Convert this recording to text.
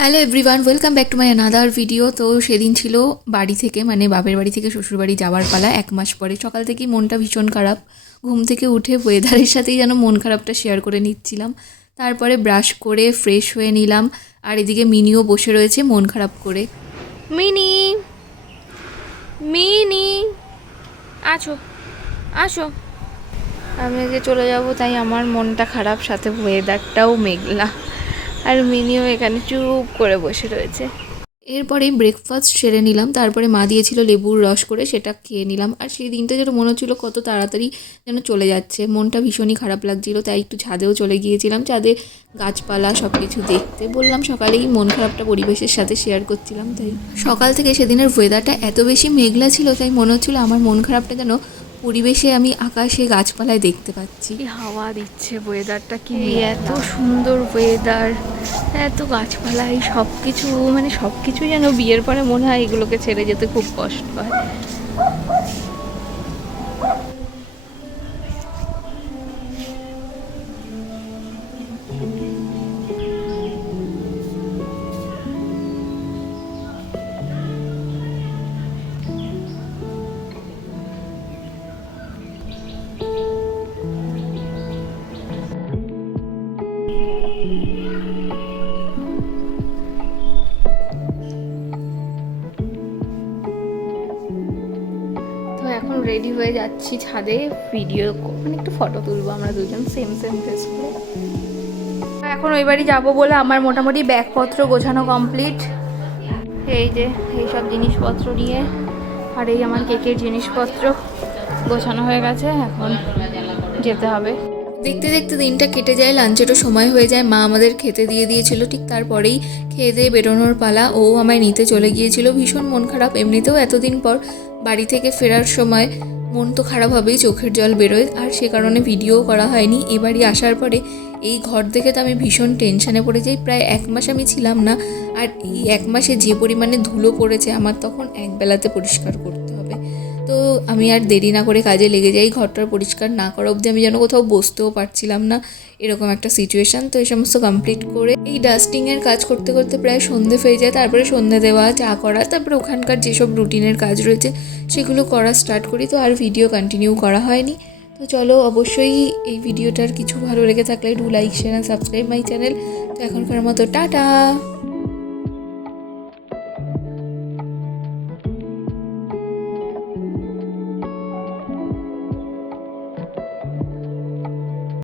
Hello everyone, welcome back to my another video. তো সেদিন ছিল বাড়ি থেকে মানে বাপের বাড়ি থেকে শ্বশুরবাড়ি যাওয়ার পালা 1 মাস পরে। সকাল থেকেই মনটা ভীষণ খারাপ। ঘুম থেকে উঠে ওয়েদারের সাথেই যেন মন খারাপটা শেয়ার করে নিচ্ছিলাম। তারপরে ব্রাশ করে ফ্রেশ হয়ে নিলাম। আর এদিকে মিনিও বসে রয়েছে মন খারাপ করে। মিনি, মিনি আছো, আসো। আমি যে চলে যাব তাই আমার মনটা খারাপ, সাথে ওয়েদারটাও মেঘলা। আর মিনিও এখানে চুপ করে বসে রয়েছে। এরপরেই ব্রেকফাস্ট সেরে নিলাম। তারপরে মা দিয়েছিল লেবুর রস করে, সেটা খেয়ে নিলাম। আর সেই দিনটা যেন মনে হচ্ছিলো কত তাড়াতাড়ি যেন চলে যাচ্ছে। মনটা ভীষণই খারাপ লাগছিল, তাই একটু ছাদেও চলে গিয়েছিলাম। ছাদে গাছপালা সব কিছু দেখতে বললাম, সকালেই মন খারাপটা পরিবেশের সাথে শেয়ার করছিলাম। তাই সকাল থেকে সেদিনের ওয়েদারটা এত বেশি মেঘলা ছিল, তাই মনে হচ্ছিলো আমার মন খারাপটা যেন পরিবেশে আমি আকাশে গাছপালায় দেখতে পাচ্ছি। হাওয়া দিচ্ছে, ওয়েদারটা কি এত সুন্দর ওয়েদার, এত গাছপালা, এই সব কিছু মানে সব কিছু যেন বিয়ের পরে মনে হয় এগুলোকে ছেড়ে যেতে খুব কষ্ট হয়। তো এখন রেডি হয়ে যাচ্ছি ছাদে, ভিডিও মানে একটু ফটো তুলবো আমরা দুজন সেম সেম ড্রেস করে। এখন ওই বাড়ি যাবো বলে আমার মোটামুটি ব্যাগপত্র গোছানো কমপ্লিট। এই যে এইসব জিনিসপত্র নিয়ে, আর এই আমার কেকের জিনিসপত্র গোছানো হয়ে গেছে, এখন যেতে হবে। দেখতে দেখতে দিনটা কেটে যায়, লাঞ্চেরও সময় হয়ে যায়। মা আমাদের খেতে দিয়ে দিয়েছিল, ঠিক তারপরেই খেয়ে দিয়ে বেরোনোর পালা। ও আমায় নিতে চলে গিয়েছিল। ভীষণ মন খারাপ, এমনিতেও এতদিন পর বাড়ি থেকে ফেরার সময় মন তো খারাপ হবেই, চোখের জল বেরোয়। আর সে কারণে ভিডিও করা হয়নি। এ বাড়ি আসার পরে এই ঘর দেখে তো আমি ভীষণ টেনশানে পড়ে যাই। প্রায় 1 মাস আমি ছিলাম না, আর এই 1 মাসে যে পরিমাণে ধুলো পড়েছে আমার তখন একবেলাতে পরিষ্কার করতে হবে। তো আমি আর দেরি না করে কাজে লেগে যাই। ঘরটার পরিষ্কার না করা অবধি আমি যেন কোথাও বসতেও পারছিলাম না, এরকম একটা সিচুয়েশান। তো এই সমস্ত কমপ্লিট করে এই ডাস্টিংয়ের কাজ করতে করতে প্রায় সন্ধে হয়ে যায়। তারপরে সন্ধে দেওয়া, চা করা, তারপরে ওখানকার যেসব রুটিনের কাজ রয়েছে সেগুলো করা স্টার্ট করি। তো আর ভিডিও কন্টিনিউ করা হয়নি। তো চলো, অবশ্যই এই ভিডিওটার কিছু ভালো লেগে থাকলে do like, share and subscribe my channel. তো এখনকার মতো টাটা।